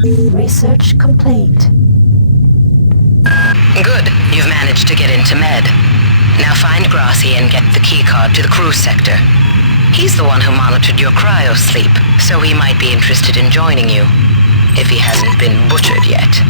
Research complete. Good. You've managed to get into Med. Now find Grassi and get the keycard to the cruise sector. He's the one who monitored your cryo-sleep, so he might be interested in joining you, if he hasn't been butchered yet.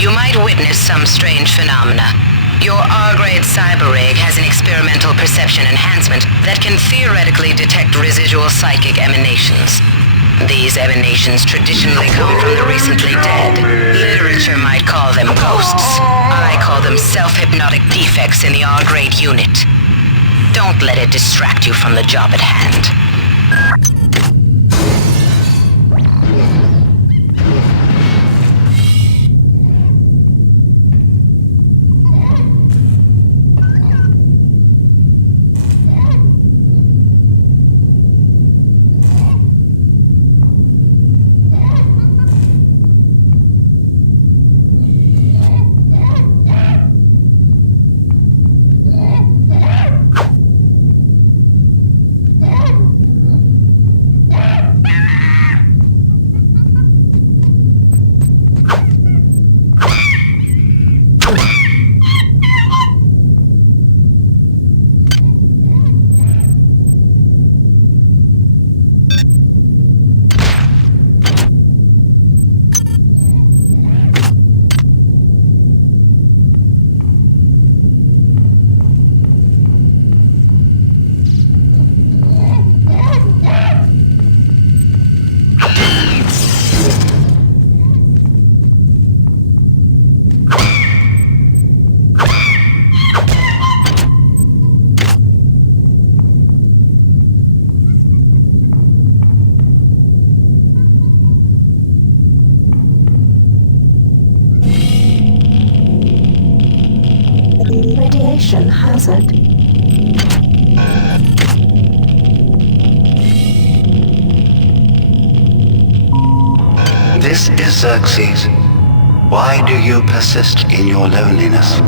You might witness some strange phenomena. Your R-grade cyber rig has an experimental perception enhancement that can theoretically detect residual psychic emanations. These emanations traditionally come from the recently dead. Literature might call them ghosts. I call them self-hypnotic defects in the R-grade unit. Don't let it distract you from the job at hand. Radiation hazard. This is Xerxes. Why do you persist in your loneliness?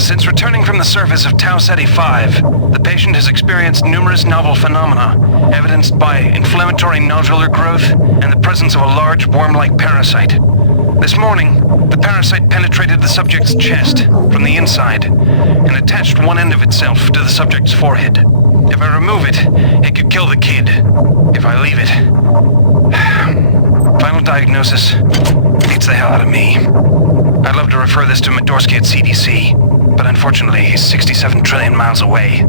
Since returning from the surface of Tau Ceti 5, the patient has experienced numerous novel phenomena, evidenced by inflammatory nodular growth and the presence of a large worm-like parasite. This morning, the parasite penetrated the subject's chest from the inside and attached one end of itself to the subject's forehead. If I remove it, it could kill the kid. If I leave it... Final diagnosis beats the hell out of me. I'd love to refer this to Medorsky at CDC, but unfortunately he's 67 trillion miles away.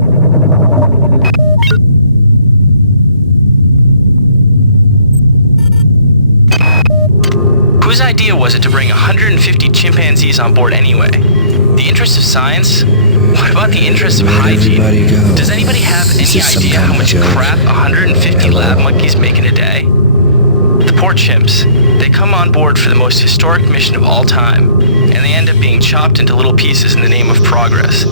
Whose idea was it to bring 150 chimpanzees on board anyway? The interest of science? What about the interest of hygiene? Does anybody have any idea how much crap 150 lab monkeys make in a day? The poor chimps. They come on board for the most historic mission of all time, and they end up being chopped into little pieces in the name of progress.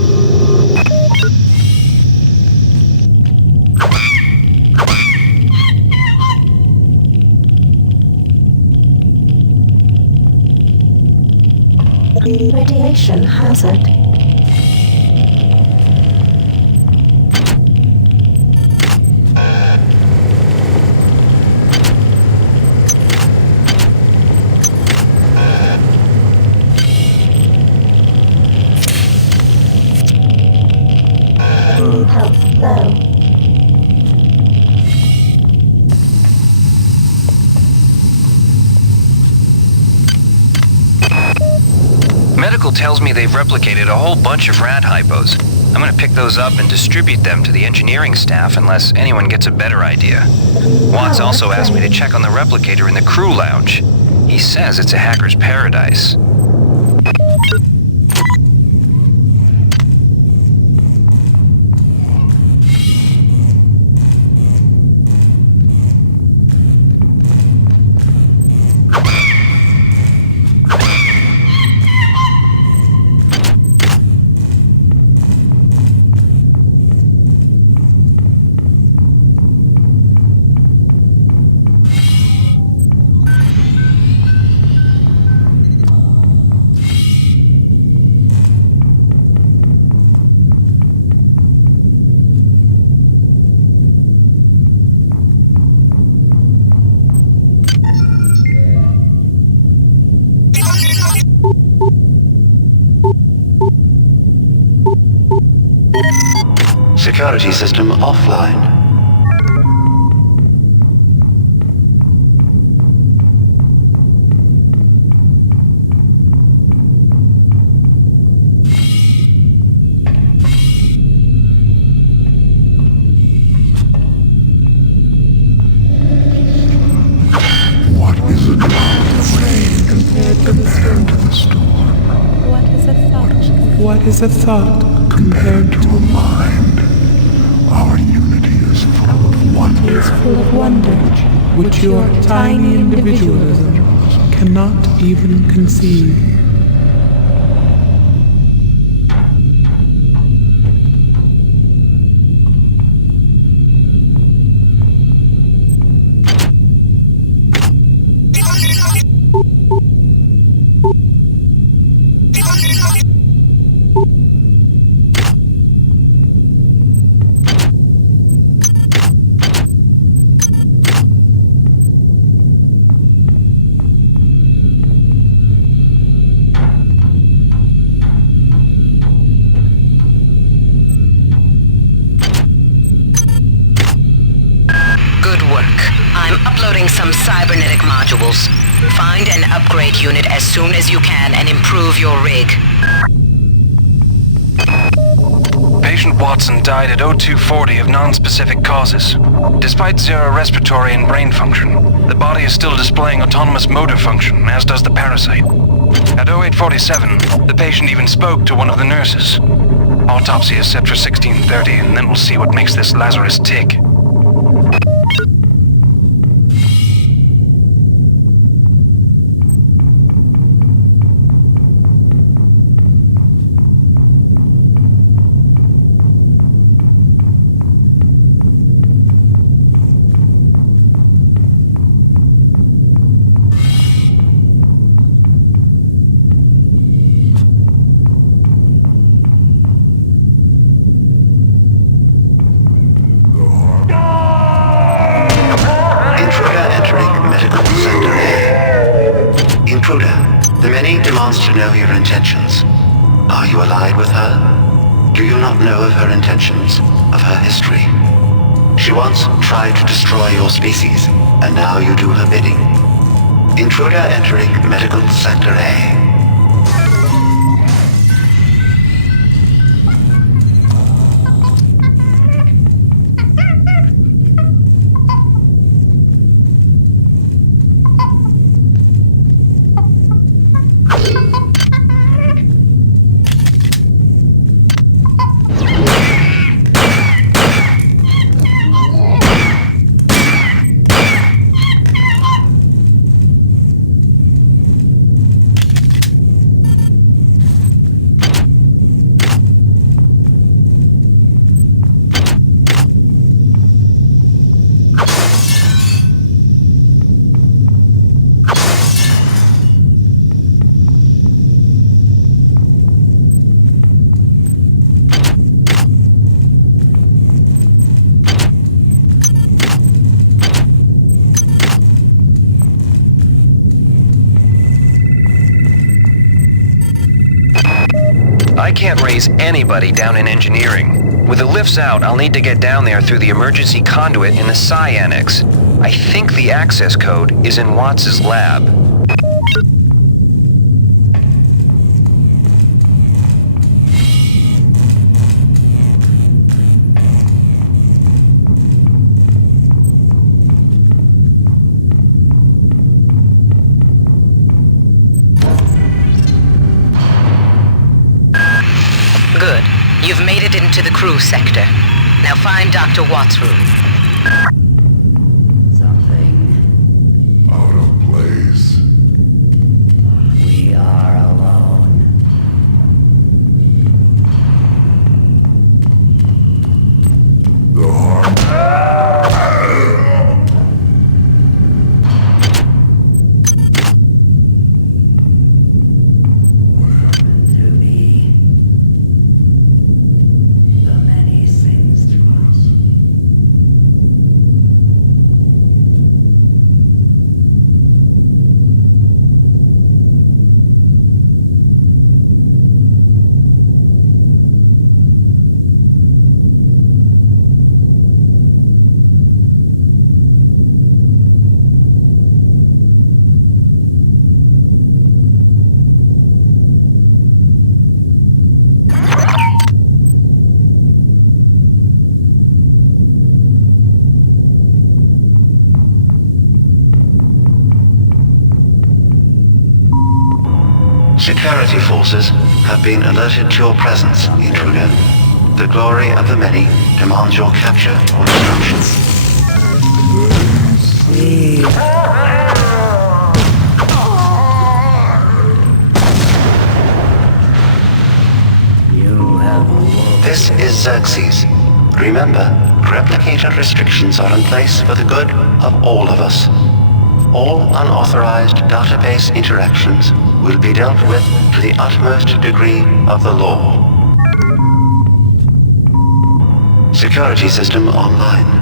Radiation hazard. Health low. Medical tells me they've replicated a whole bunch of rat hypos. I'm gonna pick those up and distribute them to the engineering staff unless anyone gets a better idea. Watts also asked me to check on the replicator in the crew lounge. He says it's a hacker's paradise. Security system offline. What is a cloud of rain compared to the storm? What is a thought? What is a thought compared to a mind? Our unity is full of wonder, which your tiny individualism cannot even conceive. Some cybernetic modules. Find and upgrade unit as soon as you can and improve your rig. Patient Watson died at 0240 of non-specific causes. Despite zero respiratory and brain function, the body is still displaying autonomous motor function, as does the parasite. At 0847, the patient even spoke to one of the nurses. Autopsy is set for 1630, and then we'll see what makes this Lazarus tick. To know your intentions. Are you allied with her? Do you not know of her intentions, of her history? She once tried to destroy your species, and now you do her bidding. Intruder entering Medical Sector A. I can't raise anybody down in engineering. With the lifts out, I'll need to get down there through the emergency conduit in the Psi Annex. I think the access code is in Watts' lab. Good. You've made it into the crew sector. Now find Dr. Watts' room. Something. Out of place. We are alone. The heart. To me. The many things to us. Security forces have been alerted to your presence, intruder. The glory of the many demands your capture or destruction. You have This is Xerxes. Remember, replicator restrictions are in place for the good of all of us. All unauthorized database interactions will be dealt with to the utmost degree of the law. Security system online.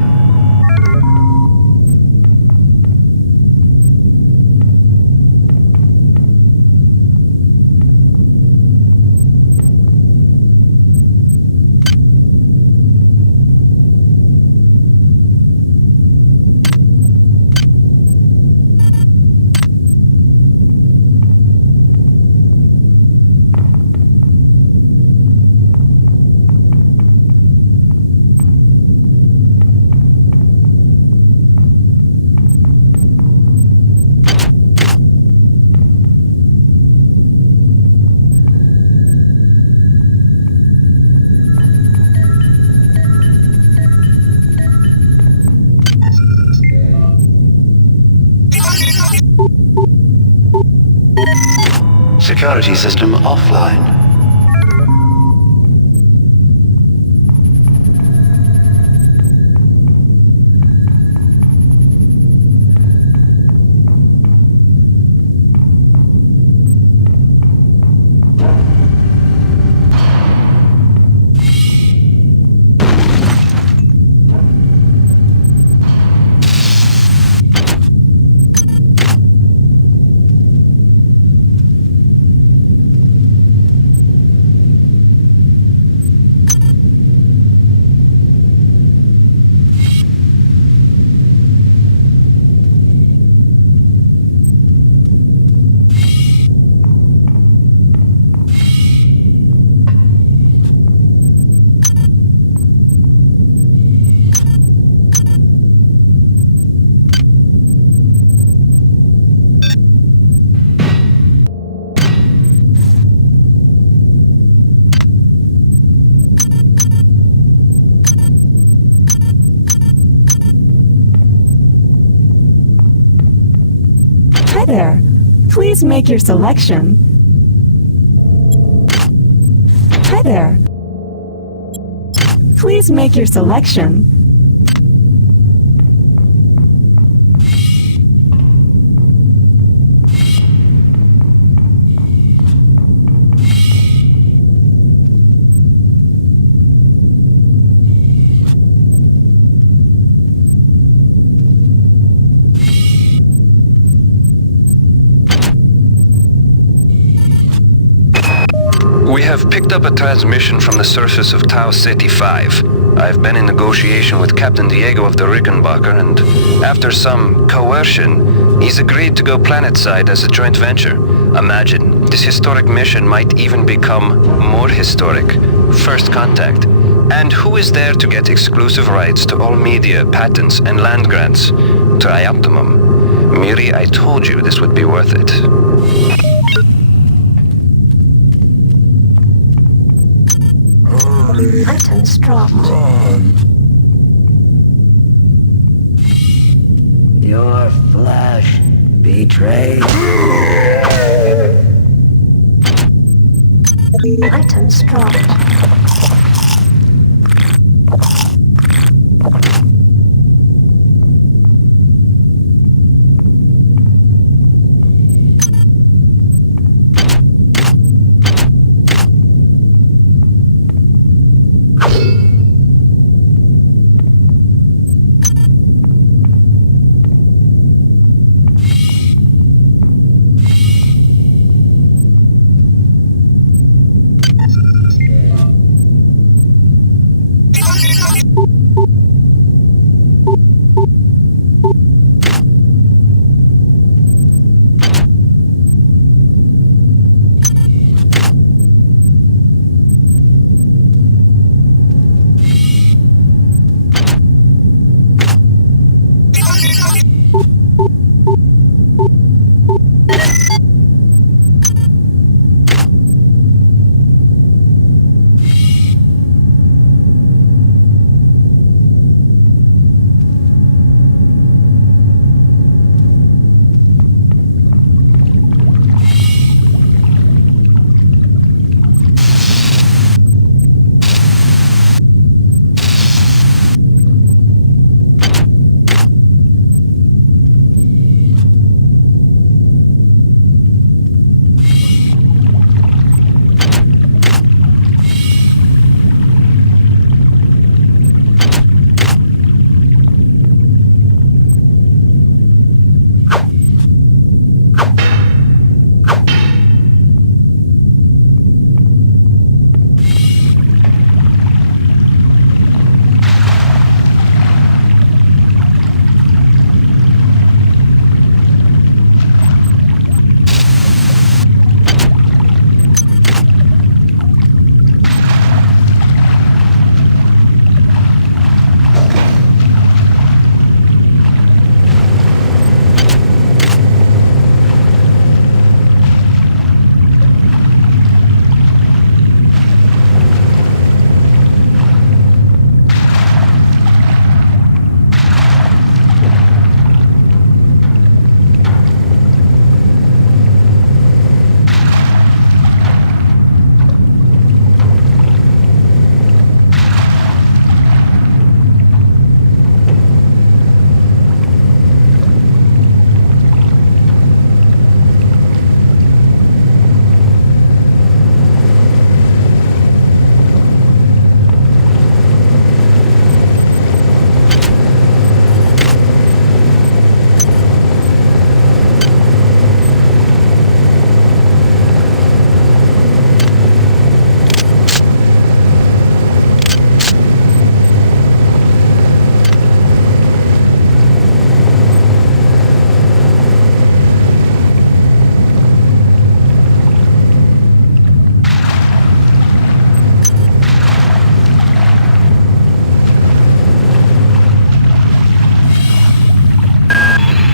Security system offline. Hi there. Please make your selection. Hi there. Please make your selection. We have I've picked up a transmission from the surface of Tau Ceti 5. I've been in negotiation with Captain Diego of the Rickenbacker, and after some coercion, he's agreed to go planetside as a joint venture. Imagine, this historic mission might even become more historic. First contact. And who is there to get exclusive rights to all media, patents, and land grants? Trioptimum. Miri, I told you this would be worth it. Items dropped. Your flesh betrayed. Items dropped.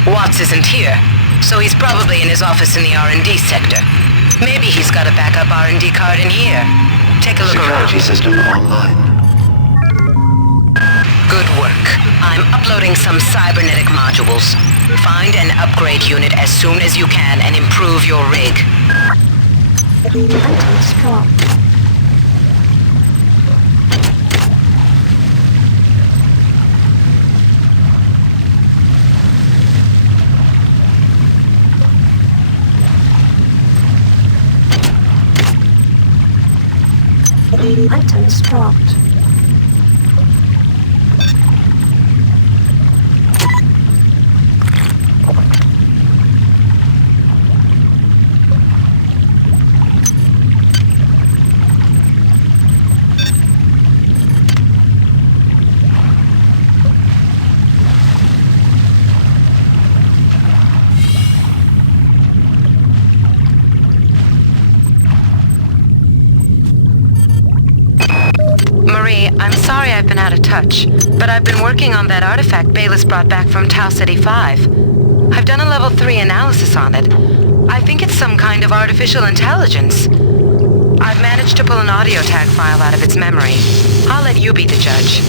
Watts isn't here, so he's probably in his office in the R&D sector. Maybe he's got a backup R&D card in here. Take a look Security around. system online. Good work. I'm uploading some cybernetic modules. Find an upgrade unit as soon as you can and improve your rig. Items dropped. Items dropped. Marie, I'm sorry I've been out of touch, but I've been working on that artifact Baylis brought back from Tau Ceti 5. I've done a level 3 analysis on it. I think it's some kind of artificial intelligence. I've managed to pull an audio tag file out of its memory. I'll let you be the judge.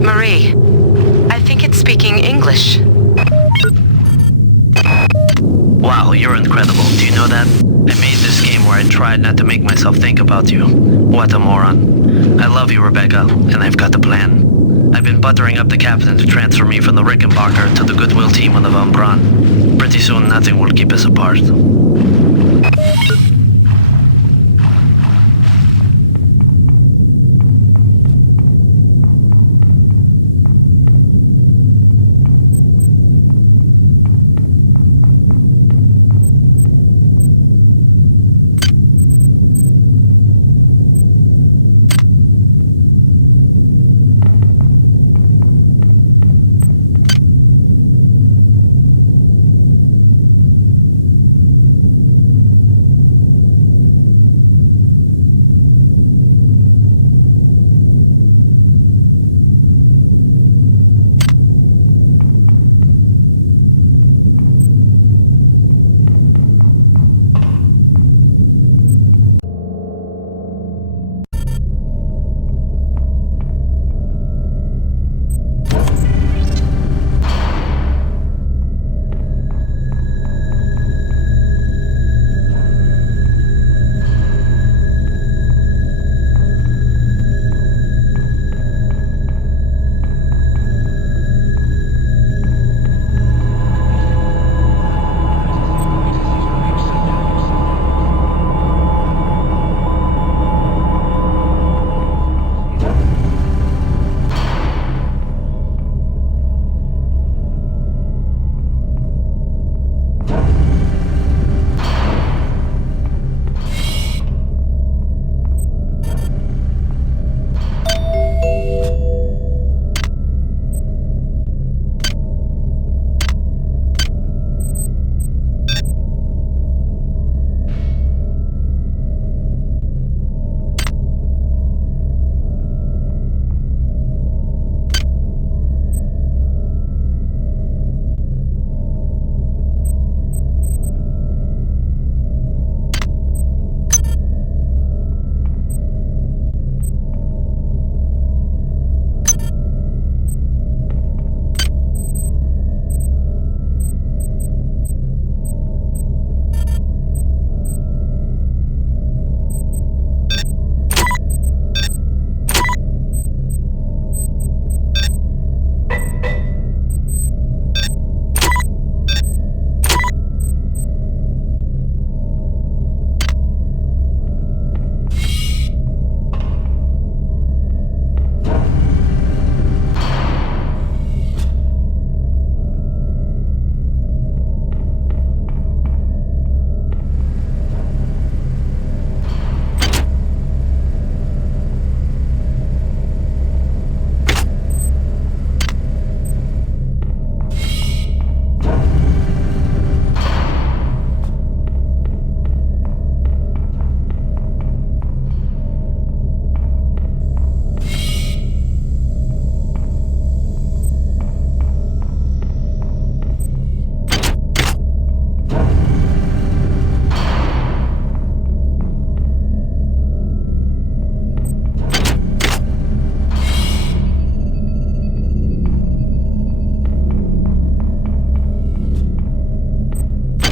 Marie, I think it's speaking English. Wow, you're incredible. Do you know that? I made this game where I tried not to make myself think about you. What a moron. I love you, Rebecca, and I've got the plan. I've been buttering up the captain to transfer me from the Rickenbacker to the Goodwill team on the Von Braun. Pretty soon, nothing will keep us apart.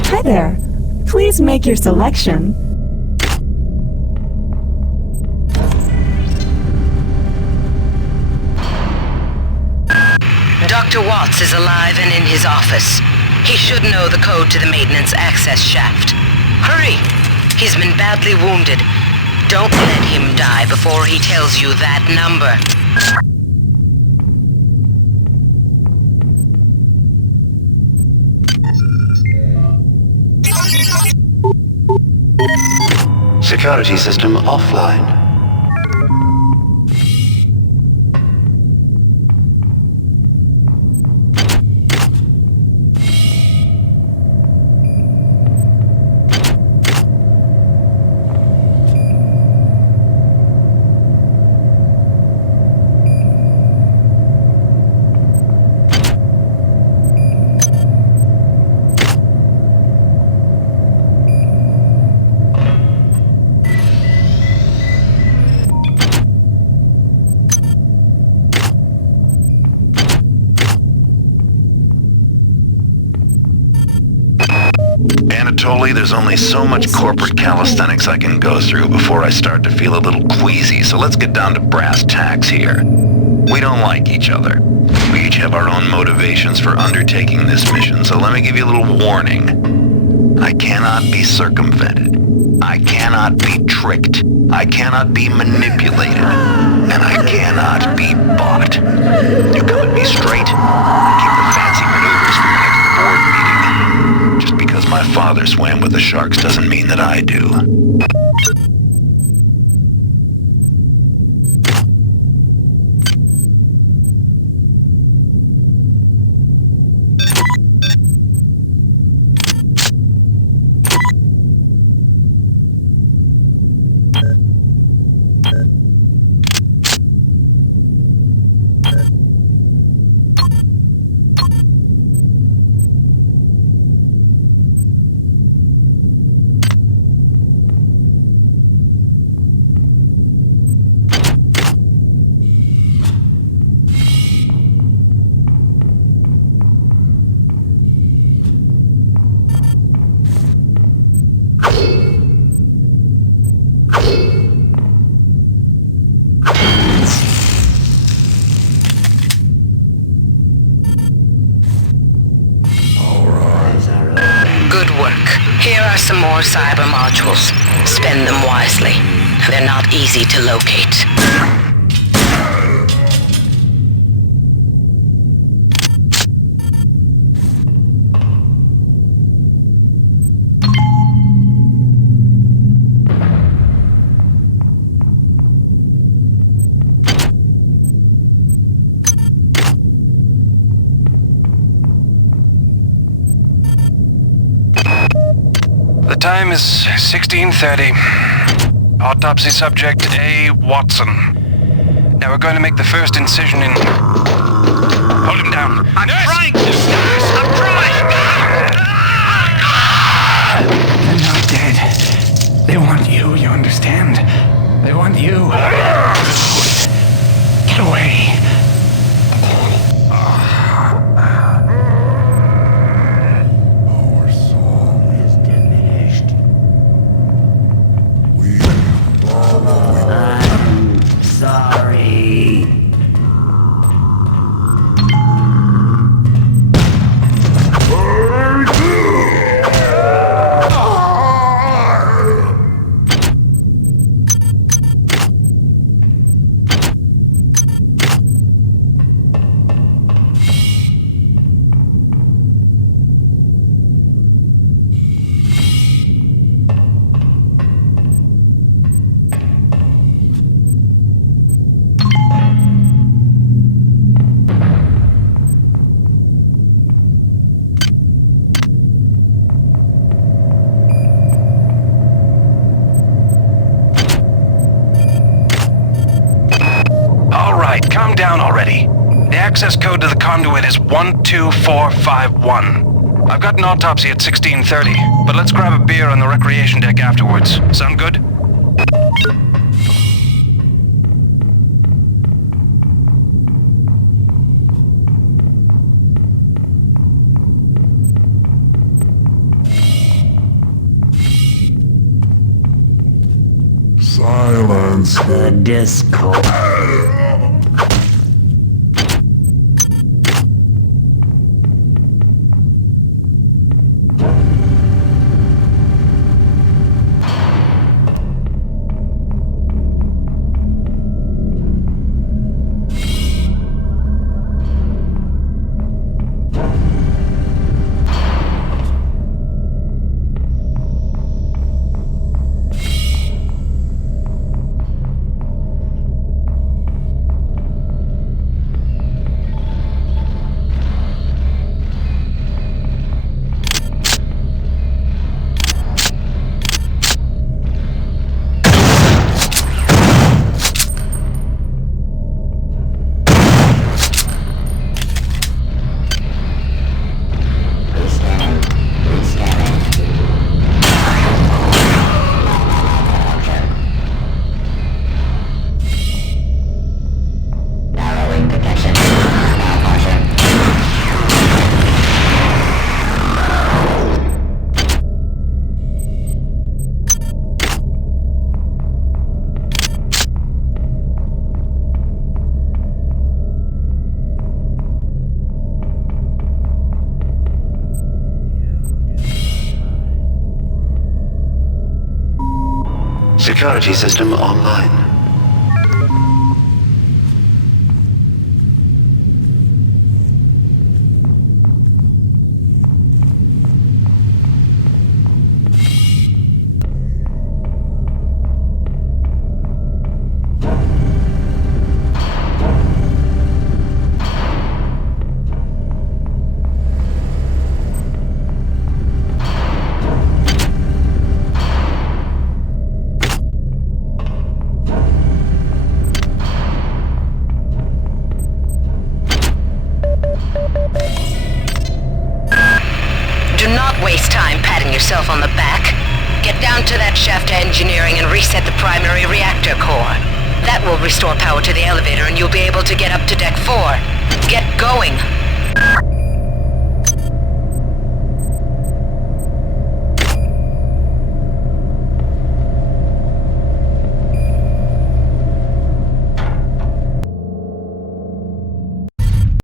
Hi there. Please make your selection. Dr. Watts is alive and in his office. He should know the code to the maintenance access shaft. Hurry! He's been badly wounded. Don't let him die before he tells you that number. Security system offline. Anatoly, there's only so much corporate calisthenics I can go through before I start to feel a little queasy, so let's get down to brass tacks here. We don't like each other. We each have our own motivations for undertaking this mission, so let me give you a little warning. I cannot be circumvented. I cannot be tricked. I cannot be manipulated. And I cannot be bought. You come at me straight, and keep the fancy maneuvers for your next board meeting. Just because my father swam with the sharks doesn't mean that I do. Here are some more cyber modules. Spend them wisely. They're not easy to locate. The time is 16:30. Autopsy subject A. Watson. Now we're going to make the first incision in... Hold him down. I'm trying to! I'm trying! They're not dead. They want you understand? They want you. Get away. Calm down already. The access code to the conduit is 12451. I've got an autopsy at 16:30, but let's grab a beer on the recreation deck afterwards. Sound good? Silence the Discord. Security system online. Do not waste time patting yourself on the back. Get down to that shaft engineering and reset the primary reactor core. That will restore power to the elevator and you'll be able to get up to Deck 4. Get going!